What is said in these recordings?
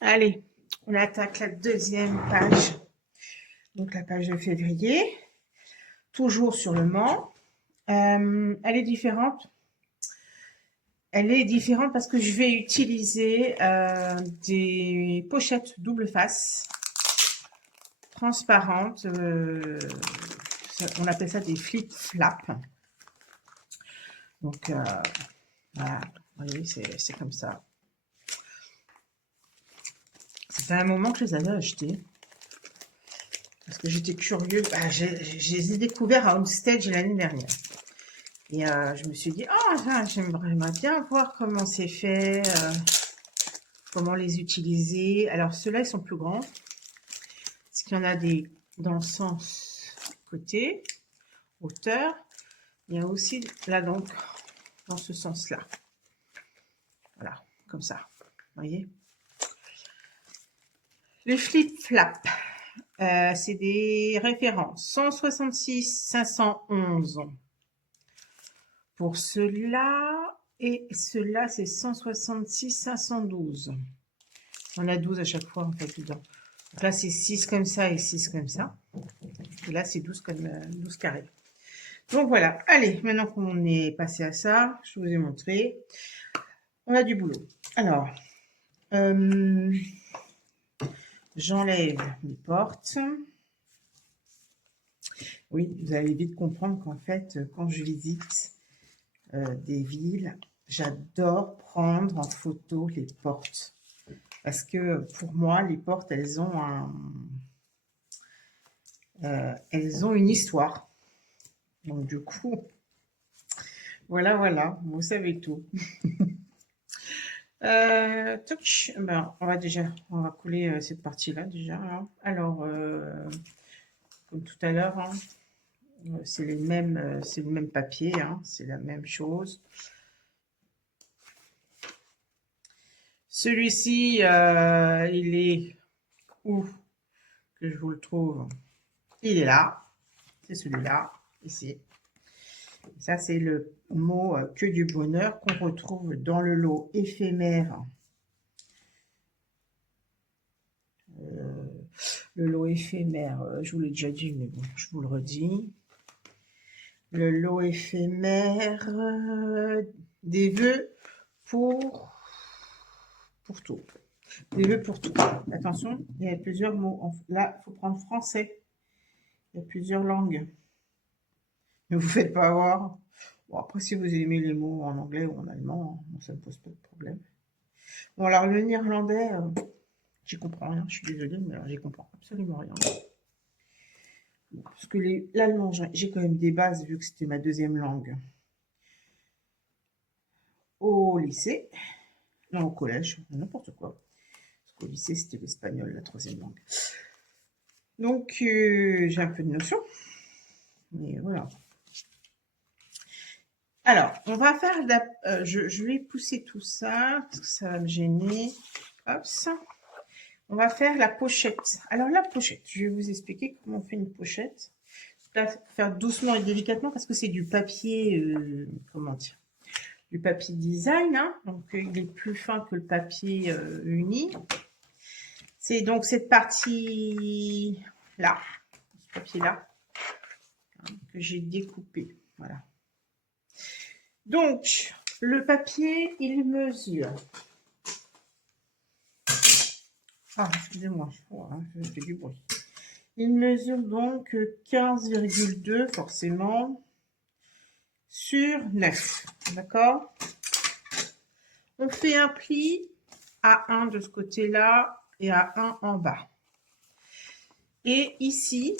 Allez, on attaque la deuxième page. Donc la page de février. Toujours sur le Mans. Elle est différente. Elle est différente parce que je vais utiliser des pochettes double face transparentes. On appelle ça des flip-flaps. Donc voilà, vous voyez, c'est comme ça. Ça fait un moment que je les avais achetés. Parce que j'étais curieux. Bah, je les ai découverts à Homestage l'année dernière. Et je me suis dit, oh, j'aimerais bien voir comment c'est fait, comment les utiliser. Alors, ceux-là, ils sont plus grands. Parce qu'il y en a des dans le sens côté, hauteur. Il y a aussi là, donc, dans ce sens-là. Voilà, comme ça. Vous voyez? Les flip-flaps, c'est des références. 166 511 pour ceux-là. Et ceux-là, c'est 166 512. On a 12 à chaque fois, en fait, dedans. Donc là, c'est 6 comme ça et 6 comme ça. Et là, c'est 12 comme 12 carrés. Donc voilà. Allez, maintenant qu'on est passé à ça, je vous ai montré. On a du boulot. Alors, j'enlève les portes. Oui, vous allez vite comprendre qu'en fait, quand je visite des villes, j'adore prendre en photo les portes. Parce que pour moi, les portes, elles ont une histoire. Donc du coup, voilà, vous savez tout. Ben, on va coller cette partie-là déjà. Hein. Alors, comme tout à l'heure, hein, c'est le même papier, hein, c'est la même chose. Celui-ci, il est où que je vous le trouve? Il est là, c'est celui-là, ici. Ça, c'est le mot que du bonheur qu'on retrouve dans le lot éphémère. Le lot éphémère, je vous l'ai déjà dit, mais bon, je vous le redis. Le lot éphémère des vœux pour tout. Des vœux pour tout. Attention, il y a plusieurs mots. Là, il faut prendre français. Il y a plusieurs langues. Ne vous faites pas avoir. Bon, après, si vous aimez les mots en anglais ou en allemand, ça ne pose pas de problème. Bon, alors, le néerlandais, j'y comprends rien. Je suis désolée, mais j'y comprends absolument rien. Parce que l'allemand, j'ai quand même des bases, vu que c'était ma deuxième langue. Au lycée, non, au collège, n'importe quoi. Parce qu'au lycée, c'était l'espagnol, la troisième langue. Donc, j'ai un peu de notion. Mais voilà. Alors, on va faire, je vais pousser tout ça, parce que ça va me gêner. Hop, ça. On va faire la pochette. Alors, la pochette, je vais vous expliquer comment on fait une pochette. Là, faire doucement et délicatement, parce que c'est du papier, comment dire, du papier design, hein, donc il est plus fin que le papier uni. C'est donc cette partie-là, ce papier-là, hein, que j'ai découpé. Voilà. Donc, le papier, il mesure. Ah, excusez-moi, je fais du bruit. Il mesure donc 15,2 forcément sur 9. D'accord? On fait un pli à 1 de ce côté-là et à 1 en bas. Et ici,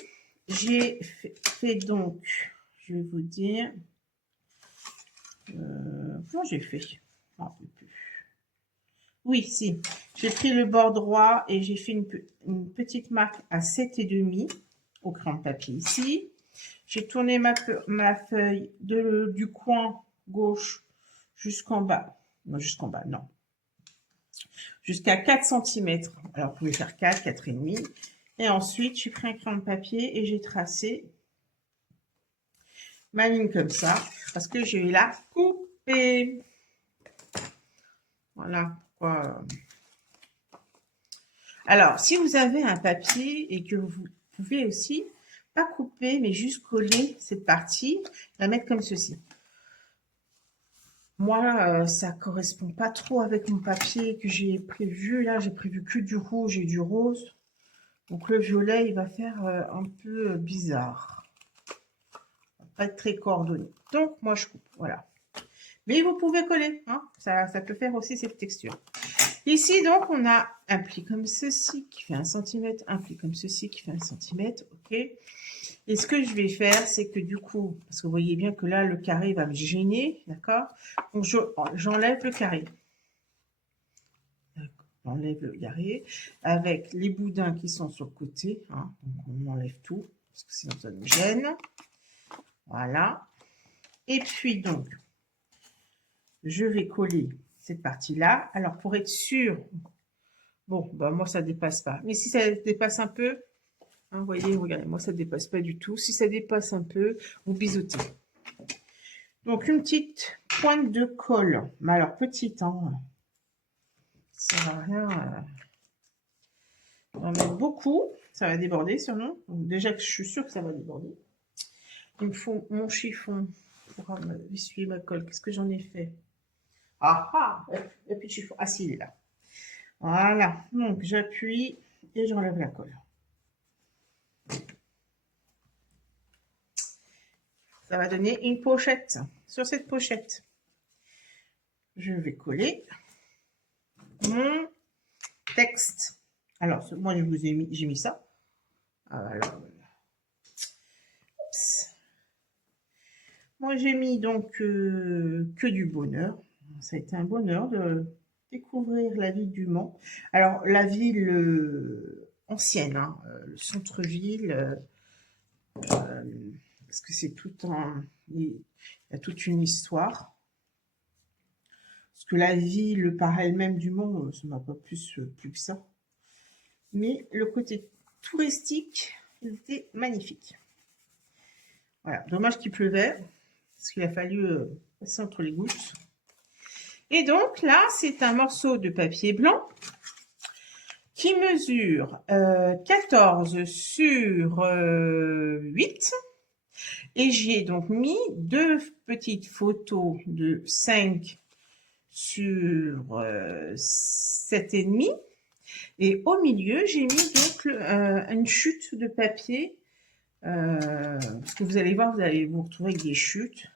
j'ai fait donc, je vais vous dire, comment j'ai fait? Oui, si. J'ai pris le bord droit et j'ai fait une petite marque à 7,5 au crayon de papier ici. J'ai tourné ma feuille du coin gauche jusqu'en bas. Non, jusqu'en bas, non. Jusqu'à 4 cm. Alors, vous pouvez faire 4, 4,5. Et ensuite, j'ai pris un crayon de papier et j'ai tracé ma ligne comme ça. Parce que je vais la couper. Voilà. Alors, si vous avez un papier et que vous pouvez aussi, pas couper, mais juste coller cette partie, la mettre comme ceci. Moi, ça correspond pas trop avec mon papier que j'ai prévu. Là, j'ai prévu que du rouge et du rose. Donc, le violet, il va faire un peu bizarre. Il va pas être très coordonné. Donc, moi, je coupe. Voilà. Mais vous pouvez coller. Hein, ça peut faire aussi cette texture. Ici, donc, on a un pli comme ceci qui fait 1 cm, un pli comme ceci qui fait 1 cm, ok. Et ce que je vais faire, c'est que du coup, parce que vous voyez bien que là, le carré va me gêner, d'accord. Donc, j'enlève le carré. J'enlève le carré avec les boudins qui sont sur le côté. Hein. Donc, on enlève tout, parce que sinon ça nous gêne. Voilà. Et puis, donc, je vais coller cette partie-là. Alors, pour être sûr, bon, bah, moi, ça ne dépasse pas. Mais si ça dépasse un peu, hein, vous voyez, regardez, moi, ça ne dépasse pas du tout. Si ça dépasse un peu, vous biseautez. Donc, une petite pointe de colle. Mais alors, petite, hein. Ça ne sert à rien. On va mettre beaucoup. Ça va déborder, sûrement. Donc, déjà que je suis sûre que ça va déborder. Il me faut mon chiffon pour essuyer ma colle. Qu'est-ce que j'en ai fait? Ah ah, il n'y a plus de chiffon. Ah si, il est là. Voilà. Donc, j'appuie et j'enlève la colle. Ça va donner une pochette. Sur cette pochette, je vais coller mon texte. Alors, moi, j'ai mis ça. Alors, moi, j'ai mis donc que du bonheur. Ça a été un bonheur de découvrir la ville du Mans. Alors, la ville ancienne, hein, le centre-ville, parce que c'est tout un... Il y a toute une histoire. Parce que la ville par elle-même du Mans, ça m'a pas plus que ça. Mais le côté touristique, il était magnifique. Voilà, dommage qu'il pleuvait, parce qu'il a fallu passer entre les gouttes. Et donc là, c'est un morceau de papier blanc qui mesure 14 sur 8. Et j'y ai donc mis 2 petites photos de 5 sur 7,5. Et au milieu, j'ai mis donc une chute de papier. Parce que vous allez voir, vous allez vous retrouver avec des chutes.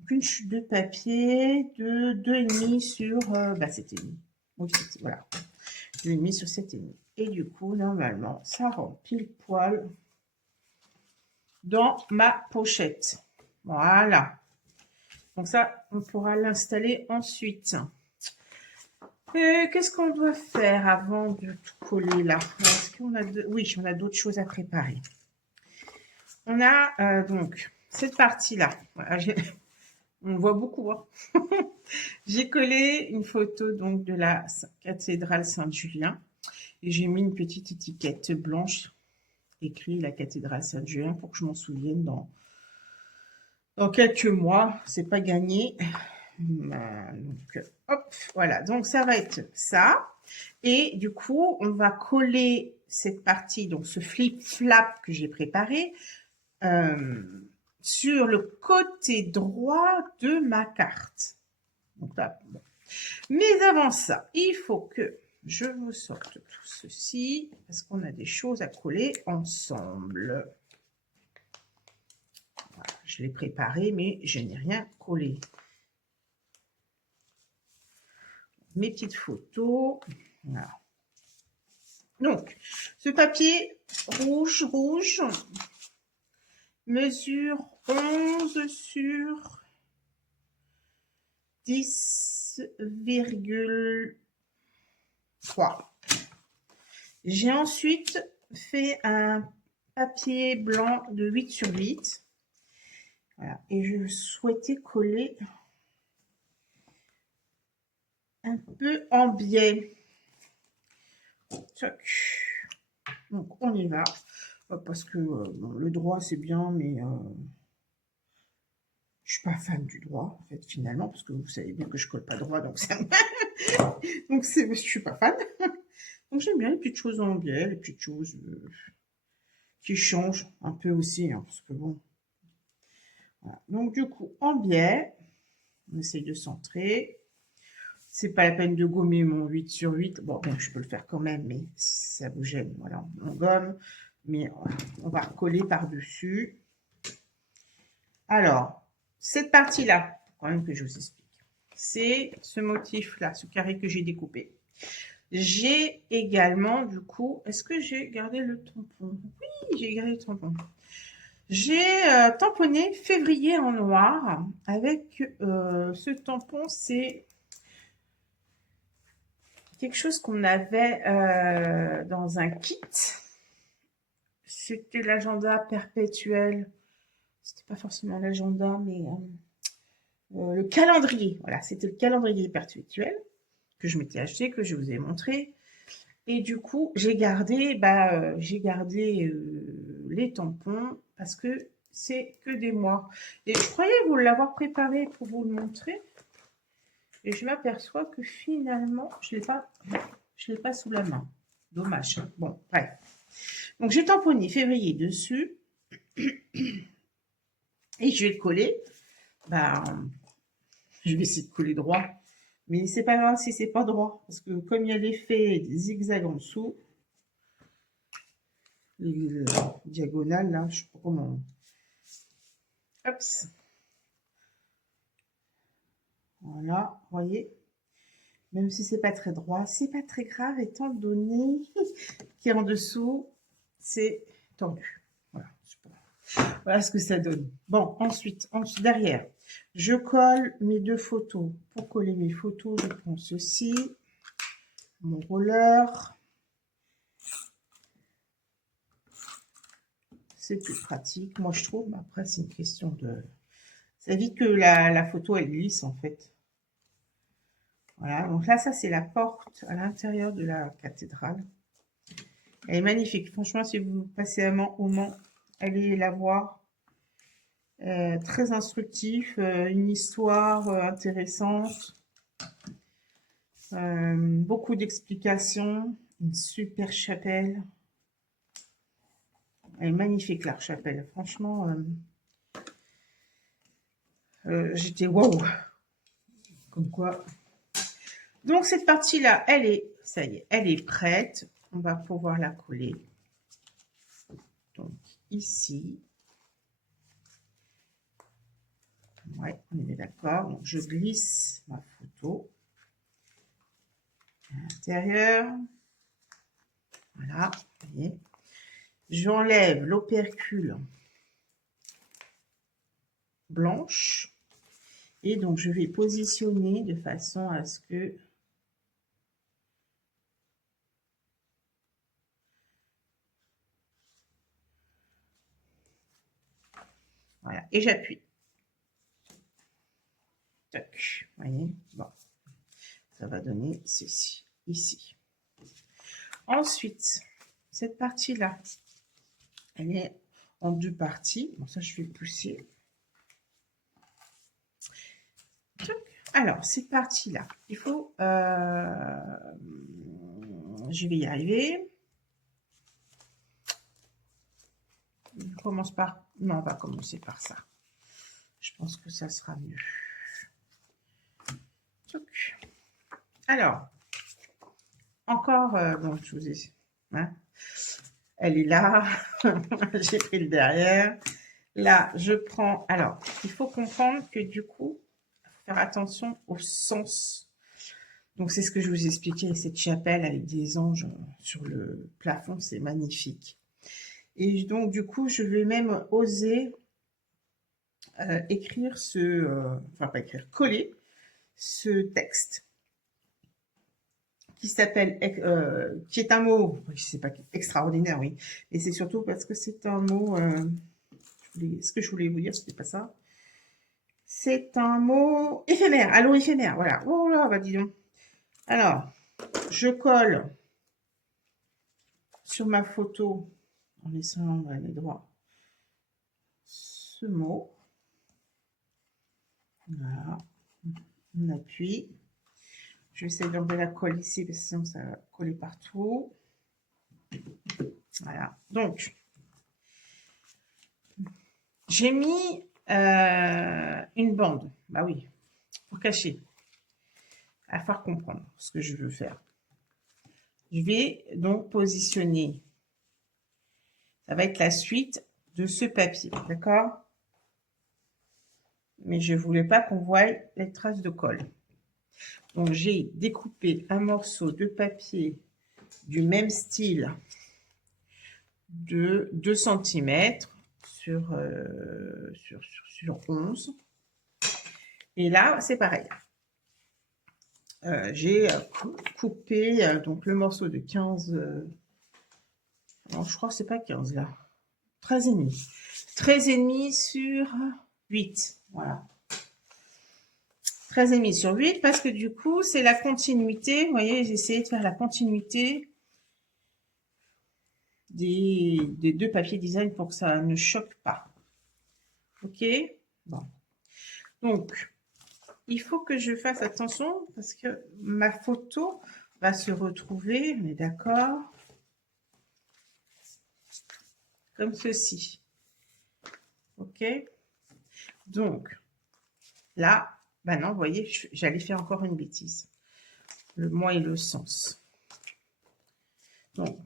Donc une chute de papier de 2,5 sur 7,5. Oui, voilà. 2,5 sur 7,5. Et du coup, normalement, ça rentre pile poil dans ma pochette. Voilà. Donc ça, on pourra l'installer ensuite. Qu'est-ce qu'on doit faire avant de tout coller là? Est-ce qu'on a oui, on a d'autres choses à préparer. On a donc cette partie-là. Voilà, on voit beaucoup. Hein. J'ai collé une photo donc de la cathédrale Saint-Julien et j'ai mis une petite étiquette blanche écrit la cathédrale Saint-Julien pour que je m'en souvienne dans quelques mois. C'est pas gagné. Donc, hop, voilà. Donc, ça va être ça. Et du coup, on va coller cette partie, donc ce flip-flap que j'ai préparé, sur le côté droit de ma carte. Donc là, bon. Mais avant ça, il faut que je vous sorte tout ceci, parce qu'on a des choses à coller ensemble. Voilà, je l'ai préparé, mais je n'ai rien collé. Mes petites photos. Voilà. Donc, ce papier rouge mesure 11 sur 10,3. J'ai ensuite fait un papier blanc de 8 sur 8. Voilà. Et je souhaitais coller un peu en biais. Donc, on y va. Parce que bon, le droit, c'est bien, mais je suis pas fan du droit, en fait, finalement, parce que vous savez bien que je colle pas droit, donc ça... donc je suis pas fan. Donc j'aime bien les petites choses en biais, les petites choses qui changent un peu aussi, hein, parce que bon. Voilà. Donc du coup, en biais, on essaye de centrer. C'est pas la peine de gommer mon 8 sur 8. Bon, ben, je peux le faire quand même, mais si ça vous gêne, voilà, on gomme. Mais on va recoller par-dessus. Alors, cette partie-là, quand même que je vous explique, c'est ce motif-là, ce carré que j'ai découpé. J'ai également, du coup, est-ce que j'ai gardé le tampon? Oui, j'ai gardé le tampon. J'ai tamponné février en noir avec ce tampon, c'est quelque chose qu'on avait dans un kit. C'était l'agenda perpétuel. C'était pas forcément l'agenda, mais le calendrier. Voilà, c'était le calendrier perpétuel que je m'étais acheté, que je vous ai montré. Et du coup, j'ai gardé les tampons parce que c'est que des mois. Et je croyais vous l'avoir préparé pour vous le montrer. Et je m'aperçois que finalement, je l'ai pas sous la main. Dommage. Bon, bref. Donc, j'ai tamponné février dessus. Et je vais le coller. Ben, je vais essayer de coller droit. Mais c'est pas grave si c'est pas droit. Parce que comme il y a l'effet des zigzags en dessous, les diagonales, là, je sais pas comment. Hop. Voilà, vous voyez. Même si c'est pas très droit, c'est pas très grave étant donné qu'en dessous, c'est tendu. Voilà, voilà ce que ça donne. Bon, ensuite, derrière, je colle mes deux photos. Pour coller mes photos, je prends ceci, mon roller. C'est plus pratique, moi je trouve, mais après c'est une question de... Ça évite que la photo elle glisse en fait. Voilà, donc là ça c'est la porte à l'intérieur de la cathédrale. Elle est magnifique, franchement si vous passez au Mans, allez la voir. Très instructif, une histoire intéressante, beaucoup d'explications, une super chapelle. Elle est magnifique la chapelle, franchement, j'étais waouh, comme quoi. Donc cette partie-là, ça y est, elle est prête. On va pouvoir la coller. Donc ici. Ouais, on est d'accord. Donc je glisse ma photo à l'intérieur. Voilà, vous voyez. J'enlève l'opercule blanche. Et donc je vais positionner de façon à ce que voilà, et j'appuie. Tac, vous voyez, bon, ça va donner ceci, ici. Ensuite, cette partie-là, elle est en deux parties. Bon, ça, je vais le pousser. Alors, cette partie-là, il faut... je vais y arriver. On commence par... Non, on va commencer par ça. Je pense que ça sera mieux. Alors, encore... bon, je vous ai... Hein, elle est là. J'ai pris le derrière. Là, je prends... Alors, il faut comprendre que du coup, faire attention au sens. Donc, c'est ce que je vous expliquais, cette chapelle avec des anges sur le plafond, c'est magnifique. Et donc, du coup, je vais même oser écrire enfin pas écrire, coller ce texte qui s'appelle, qui est un mot, je sais pas, extraordinaire, oui. Et c'est surtout parce que c'est un mot, ce que je voulais vous dire, c'était pas ça. C'est un mot éphémère, allô éphémère, voilà. Oh là, bah dis donc. Alors, je colle sur ma photo, en laissant les droits, ce mot. Voilà. On appuie. Je vais essayer d'enlever la colle ici, parce que sinon ça va coller partout. Voilà. Donc, j'ai mis une bande. Bah oui, pour cacher. À faire comprendre ce que je veux faire. Je vais donc positionner. Ça va être la suite de ce papier, d'accord? Mais je ne voulais pas qu'on voie les traces de colle. Donc, j'ai découpé un morceau de papier du même style de 2 cm sur 11. Et là, c'est pareil. J'ai coupé donc le morceau de 15... non, je crois que c'est pas 15 là. 13,5. 13,5 sur 8. Voilà. 13,5 sur 8 parce que du coup, c'est la continuité. Vous voyez, j'ai essayé de faire la continuité des 2 papiers design pour que ça ne choque pas. Ok? Bon. Donc, il faut que je fasse attention parce que ma photo va se retrouver, on est d'accord, comme ceci. Ok? Donc, là, ben non, vous voyez, j'allais faire encore une bêtise. Le moi et le sens. Donc,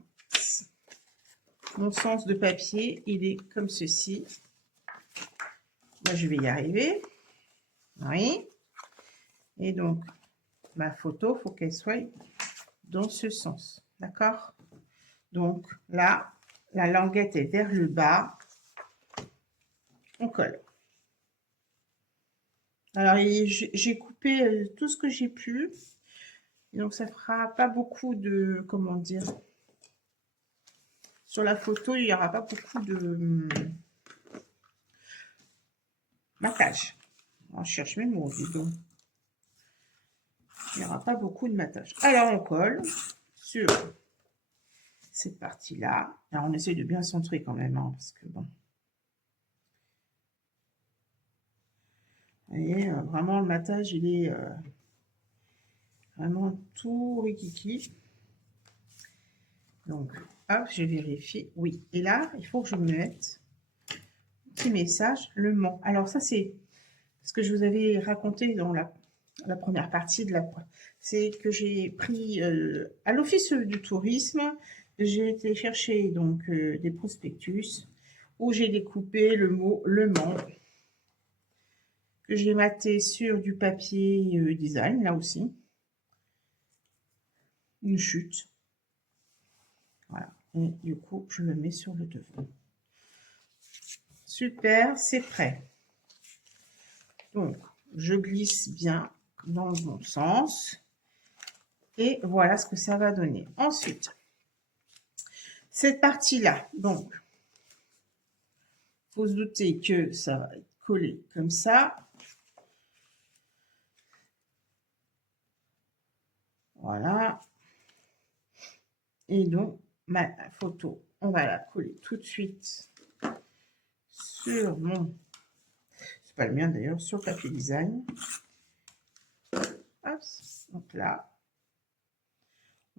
mon sens de papier, il est comme ceci. Moi, je vais y arriver. Oui. Et donc, ma photo, il faut qu'elle soit dans ce sens. D'accord? Donc, là, la languette est vers le bas. On colle. Alors, j'ai coupé tout ce que j'ai pu. Donc, ça fera pas beaucoup de... Comment dire? Sur la photo, il n'y aura pas beaucoup de matage. Alors, je cherche mes mots, dis donc. Il n'y aura pas beaucoup de matage. Alors, on colle sur cette partie-là. Alors, on essaye de bien centrer quand même, hein, parce que bon. Vous voyez, vraiment, le matage, il est vraiment tout rikiki. Donc, hop, je vérifie. Oui. Et là, il faut que je me mette petit message, le Mans. Alors, ça, c'est ce que je vous avais raconté dans la première partie de la... C'est que j'ai pris à l'office du tourisme, j'ai été chercher donc des prospectus où j'ai découpé le mot Le Mans, que j'ai maté sur du papier design, là aussi. Une chute. Voilà. Et du coup, je le mets sur le devant. Super, c'est prêt. Donc, je glisse bien dans le bon sens. Et voilà ce que ça va donner. Ensuite, cette partie-là, donc, il faut se douter que ça va être collé comme ça. Voilà. Et donc, ma photo, on va la coller tout de suite sur mon... C'est pas le mien d'ailleurs, sur le papier design. Hop, donc là,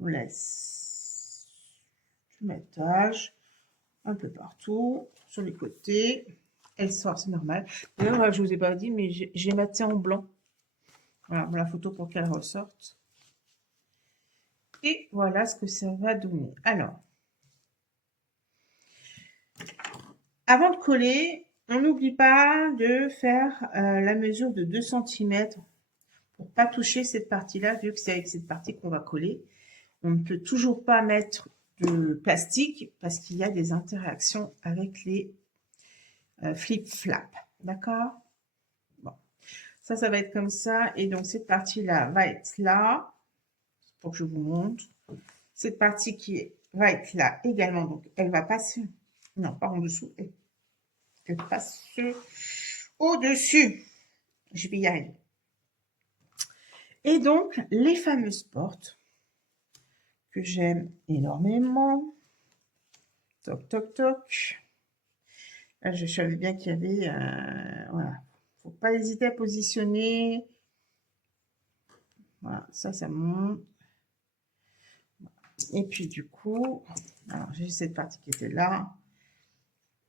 on laisse du matage un peu partout, sur les côtés. Elle sort, c'est normal. D'ailleurs, je ne vous ai pas dit, mais j'ai maté en blanc. Voilà, la photo pour qu'elle ressorte. Et voilà ce que ça va donner. Alors, avant de coller, on n'oublie pas de faire la mesure de 2 cm pour ne pas toucher cette partie-là, vu que c'est avec cette partie qu'on va coller. On ne peut toujours pas mettre de plastique parce qu'il y a des interactions avec les flip-flap. D'accord? Bon. Ça va être comme ça. Et donc, cette partie-là va être là, pour que je vous montre. Cette partie qui va être là également. Donc, elle va passer... Non, pas en dessous. Elle passe au-dessus. Je vais y arriver. Et donc, les fameuses portes que j'aime énormément. Toc, toc, toc. Là, je savais bien qu'il y avait... voilà. Faut pas hésiter à positionner. Voilà, ça monte. Et puis du coup, alors j'ai cette partie qui était là.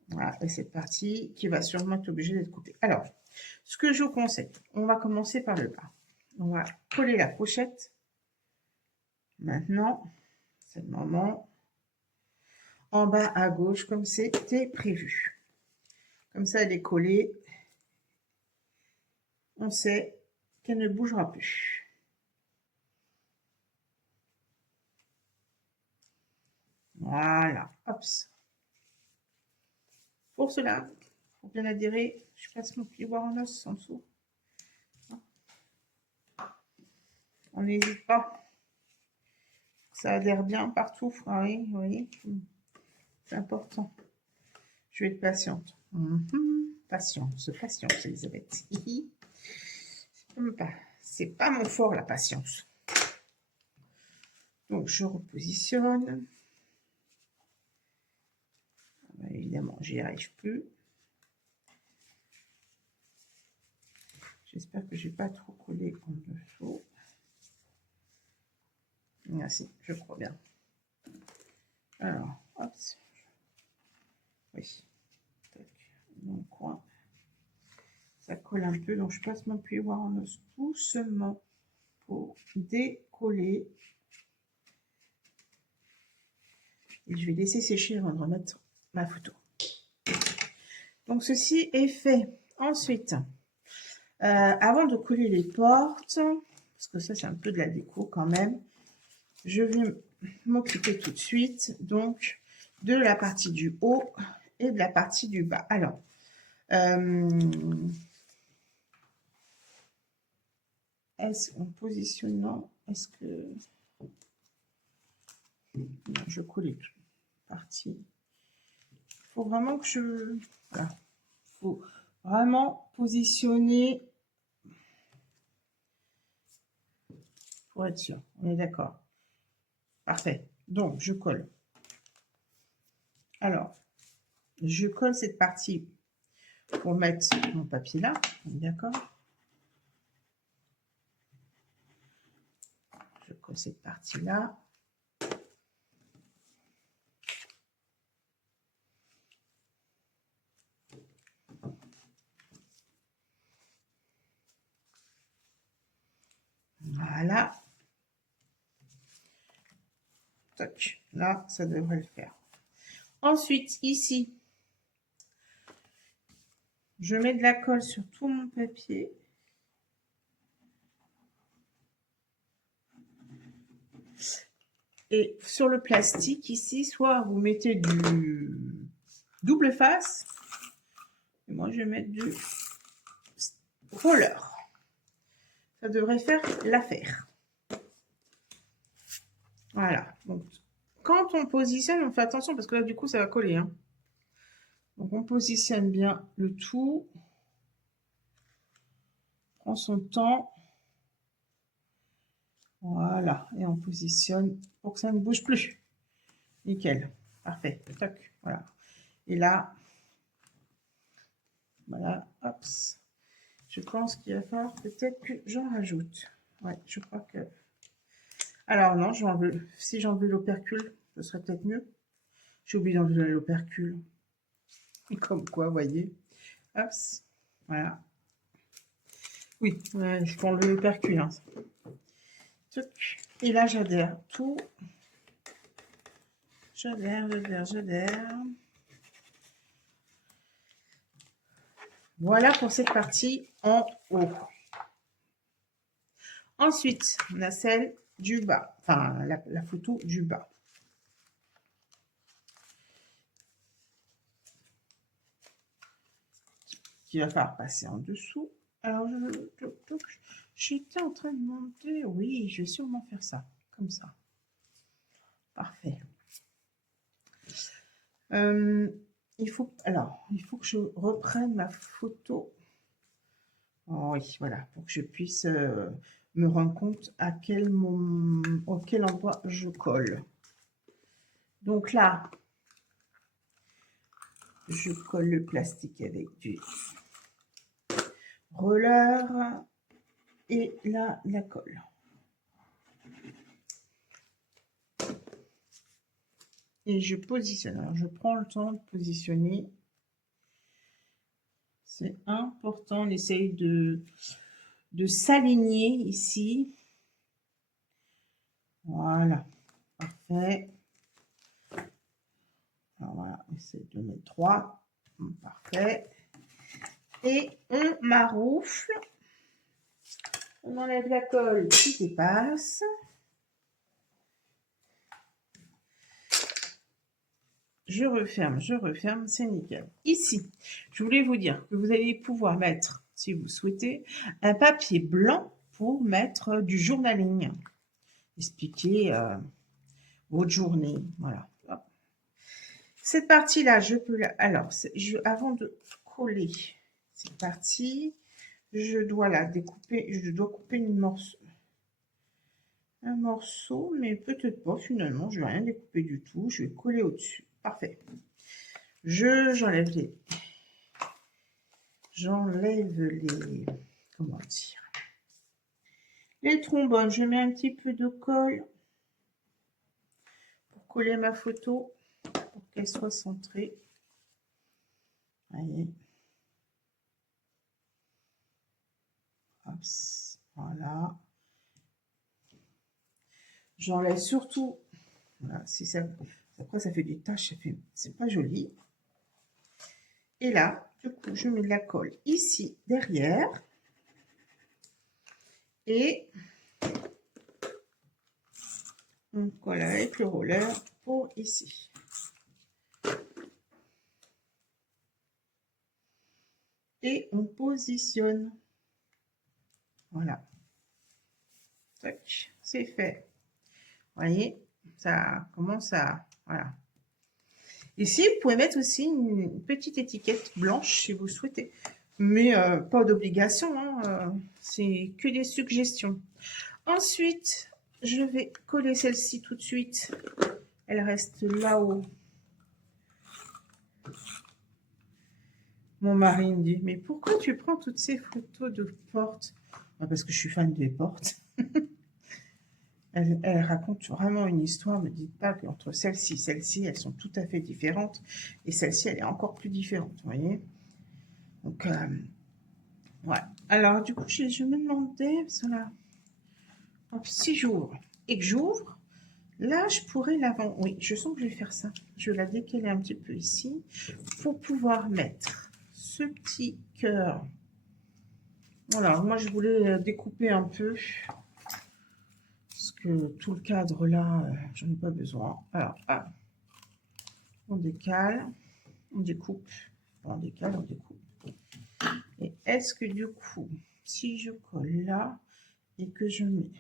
Voilà, et cette partie qui va sûrement être obligée d'être coupée. Alors, ce que je vous conseille, on va commencer par le bas. On va coller la pochette. Maintenant, c'est le moment. En bas à gauche, comme c'était prévu. Comme ça, elle est collée. On sait qu'elle ne bougera plus. Voilà, hop. Pour cela, pour bien adhérer, je passe mon plioir en os en dessous. On n'hésite pas. Ça adhère bien partout. Ah oui, vous voyez, c'est important. Je vais être patiente. Patience, Elisabeth. C'est pas mon fort, la patience. Donc, je repositionne. Évidemment, j'y arrive plus. J'espère que je n'ai pas trop collé en dessous. Merci, je crois bien. Alors, hop. Oui. Dans le coin. Ça colle un peu, donc je passe mon plioir en os doucement pour décoller. Et je vais laisser sécher avant de remettre ma photo. Donc ceci est fait. Ensuite, avant de coller les portes, parce que ça c'est un peu de la déco quand même, je vais m'occuper tout de suite donc de la partie du haut et de la partie du bas. Alors, est-ce en positionnant, est-ce que non, je colle toute partie. Il faut vraiment que je voilà. Faut vraiment positionner pour être sûr. On est d'accord. Parfait. Donc, je colle. Alors, je colle cette partie pour mettre mon papier là. D'accord. Je colle cette partie là. Voilà. Toc. Là, ça devrait le faire. Ensuite, ici, je mets de la colle sur tout mon papier. Et sur le plastique, ici, soit vous mettez du double face. Et moi, je vais mettre du roller. Ça devrait faire l'affaire. Voilà. Donc, quand on positionne, on fait attention parce que là, du coup, ça va coller. Hein. Donc, on positionne bien le tout. On prend son temps. Voilà. Et on positionne pour que ça ne bouge plus. Nickel. Parfait. Toc. Voilà. Et là, voilà. Hop. Je pense qu'il va falloir peut-être que j'en rajoute. Ouais, je crois que... Alors non, si j'enlève l'opercule, ce serait peut-être mieux. J'ai oublié d'enlever l'opercule. Comme quoi, vous voyez. Hop. Voilà. Oui, ouais, je peux enlever l'opercule. Hein. Et là, j'adhère tout. J'adhère. Voilà pour cette partie en haut. Ensuite, on a celle du bas. Enfin, la photo du bas. Qu'il va falloir passer en dessous. Alors, j'étais en train de monter. Oui, je vais sûrement faire ça. Comme ça. Parfait. Il faut que je reprenne ma photo. Oh, oui, voilà, pour que je puisse me rendre compte auquel endroit je colle. Donc là, je colle le plastique avec du roller et là, la colle. et je positionne. Alors, je prends le temps de positionner. C'est important, on essaye de s'aligner ici. Voilà, parfait. Alors voilà, on essaie de mettre 3. Parfait. Et on maroufle. On enlève la colle qui dépasse. Je referme, c'est nickel. Ici, je voulais vous dire que vous allez pouvoir mettre, si vous souhaitez, un papier blanc pour mettre du journaling. Expliquer votre journée. Voilà. Hop. Cette partie-là, je peux la... Alors, avant de coller cette partie, je dois la découper. Je dois couper un morceau, mais peut-être pas finalement. Je ne vais rien découper du tout. Je vais coller au-dessus. Parfait. J'enlève les... Comment dire? Les trombones. Je mets un petit peu de colle pour coller ma photo, pour qu'elle soit centrée. Allez. Hop, voilà. J'enlève surtout... Voilà, si ça... Après, ça fait des taches, c'est pas joli. Et là, du coup, je mets de la colle ici, derrière. Et on colle avec le roller pour ici. Et on positionne. Voilà. C'est fait. Vous voyez, ça commence à... Voilà. Ici, vous pouvez mettre aussi une petite étiquette blanche si vous souhaitez. Mais pas d'obligation, hein, c'est que des suggestions. Ensuite, je vais coller celle-ci tout de suite. Elle reste là-haut. Mon mari me dit, mais pourquoi tu prends toutes ces photos de portes? Parce que je suis fan des portes. Elle raconte vraiment une histoire. Ne dites pas qu'entre celle-ci, elles sont tout à fait différentes. Et celle-ci, elle est encore plus différente, vous voyez. Donc, voilà. Alors, du coup, je me demandais, cela, si j'ouvre et que j'ouvre, là, je pourrais l'avant. Oui, je sens que je vais faire ça. Je vais la décaler un petit peu ici pour pouvoir mettre ce petit cœur. Alors, moi, je voulais découper un peu parce que tout le cadre là, j'en ai pas besoin. Alors, on décale, on découpe, on décale, on découpe. Et est-ce que du coup, si je colle là et que je mets,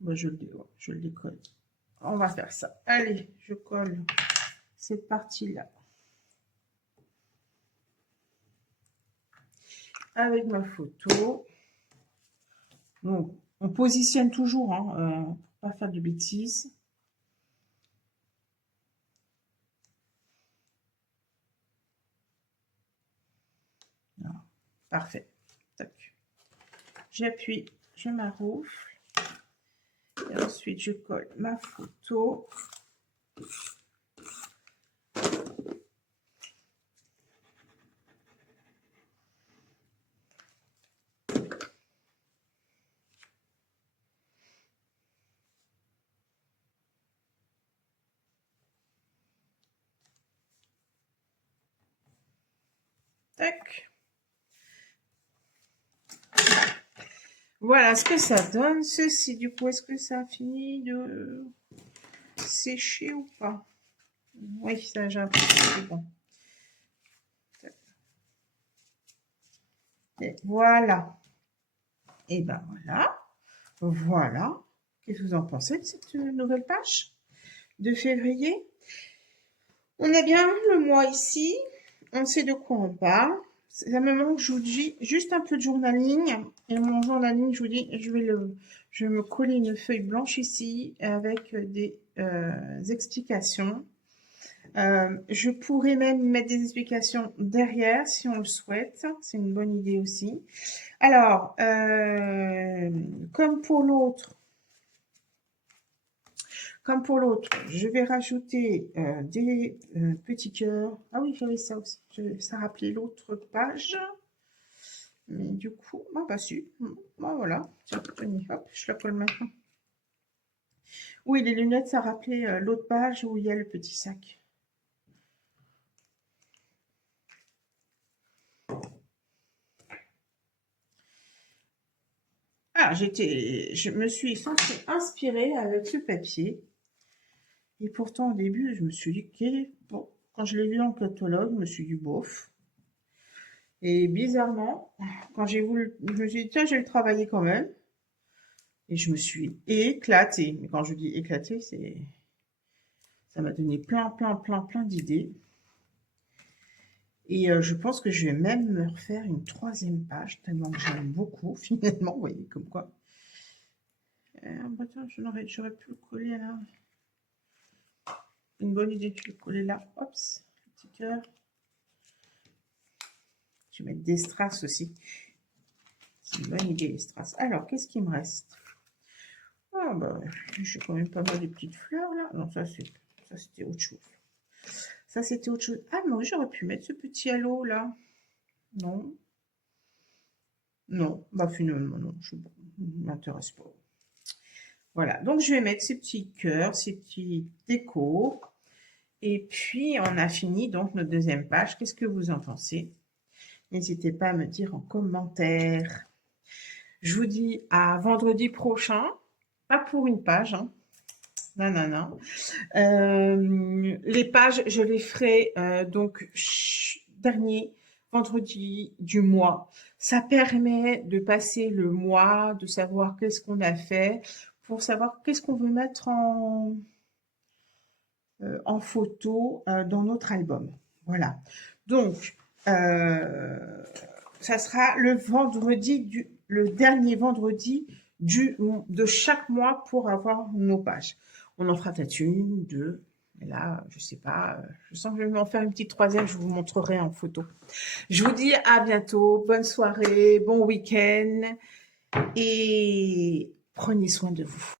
bon, je le décolle. On va faire ça. Allez, je colle cette partie-là avec ma photo. Donc, on positionne toujours, hein, pour pas faire de bêtises. Voilà. Parfait. J'appuie, je maroufle. Et ensuite, je colle ma photo. Tac. Voilà ce que ça donne. Ceci, du coup, est-ce que ça a fini de sécher ou pas? Oui, ça j'ai un peu, c'est bon. Et voilà. Et ben voilà. Voilà. Qu'est-ce que vous en pensez de cette nouvelle page de février? On a bien le mois ici. On sait de quoi on parle. C'est un moment que je vous dis juste un peu de journaling. Et mon journaling, je vous dis, je vais me coller une feuille blanche ici avec des explications. Je pourrais même mettre des explications derrière si on le souhaite. C'est une bonne idée aussi. Alors, comme pour l'autre, Comme pour l'autre, je vais rajouter des petits cœurs. Ah oui, j'avais ça aussi. Ça rappelait l'autre page. Mais du coup, bah si. Bah, voilà. Tiens, tenez, hop, je la colle maintenant. Oui, les lunettes, ça rappelait l'autre page où il y a le petit sac. Ah, je me suis censée inspirer avec ce papier. Et pourtant, au début, je me suis dit, bon, quand je l'ai vu en catalogue, je me suis dit, bof. Et bizarrement, quand j'ai voulu, je me suis dit, tiens, je vais le travailler quand même. Et je me suis éclatée. Mais quand je dis éclatée, ça m'a donné plein d'idées. Et je pense que je vais même me refaire une 3e page, tellement que j'aime beaucoup, finalement, vous voyez, comme quoi. Bah, attends, j'aurais pu le coller là. Une bonne idée de le coller là. Hop, petit cœur. Je vais mettre des strass aussi. C'est une bonne idée, les strass. Alors, qu'est-ce qu'il me reste? Ah, bah, j'ai quand même pas mal de petites fleurs là. Non, ça c'était autre chose. Ça, c'était autre chose. Ah, mais j'aurais pu mettre ce petit halo là. Non. Non, bah finalement, non, je ne m'intéresse pas. Voilà, donc je vais mettre ces petits cœurs, ces petits décos. Et puis, on a fini donc notre 2e page. Qu'est-ce que vous en pensez? N'hésitez pas à me dire en commentaire. Je vous dis à vendredi prochain. Pas pour une page, hein. Non. Les pages, je les ferai donc dernier vendredi du mois. Ça permet de passer le mois, de savoir qu'est-ce qu'on a fait, pour savoir qu'est-ce qu'on veut mettre en photo dans notre album. Voilà. Donc, ça sera le dernier vendredi de chaque mois pour avoir nos pages. On en fera peut-être 1, 2. Et là, je sais pas. Je sens que je vais m'en faire une petite 3e. Je vous montrerai en photo. Je vous dis à bientôt. Bonne soirée, bon week-end et prenez soin de vous.